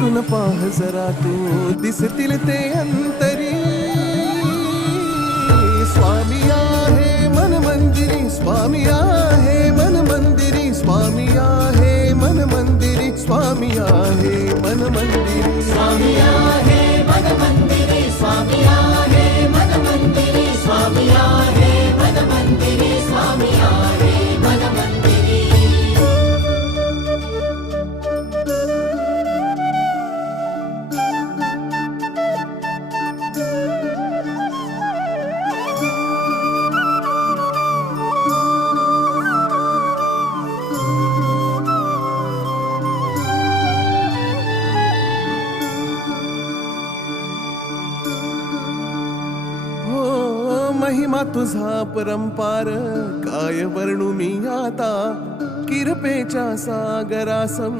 उलटून पाह जरा तू, दिसतील ते अंतरी. स्वामी आहे मन मंदिरी, स्वामी आहे मन मंदिरी, स्वामी आहे मन मंदिरी, स्वामी आहे मन मंदिरी. स्वामी आहे मन मंदिरी, स्वामी आहे मन मंदिरी, स्वामी आहे मन मंदिरी, स्वामी आहे मन मंदिरी. महिमा तुझा परंपार काय वर्णू मी आता, किरपेच्या सागरासम